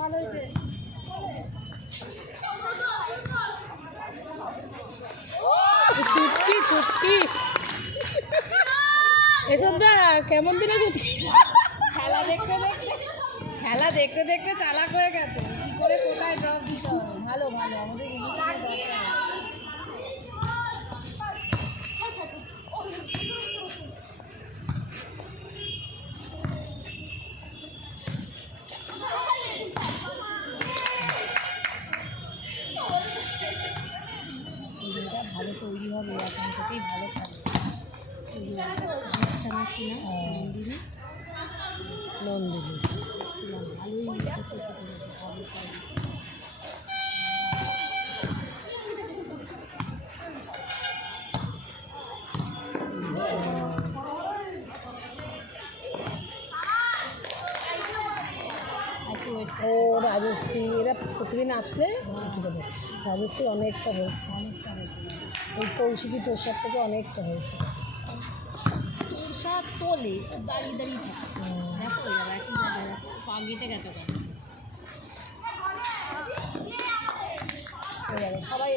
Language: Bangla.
ভালো হয়েছে। চুটকি চুটকি এসব দা কেমন দিনে চুটকি খেলা দেখতে দেখতে চালাক হয়ে গেছে। কি করে কোথায় ড্রপ দিতে হবে। ভালো ভালো আমাদের ভালো তৈরি হবে এখন থেকেই ভালো থাকবে। কিনা নন্দিনী ভালোই ও রাজশ্রী এরা প্রতিদিন আসলে রাজশ্রী অনেকটা হয়েছে ওই কৌশিকী তোর সাথ থেকে অনেকটা হয়েছে। তোর সাথ তোলে দাঁড়িয়ে দাঁড়িয়ে থাকে দেখো একই জায়গায় পা গেটে গেছে সবাই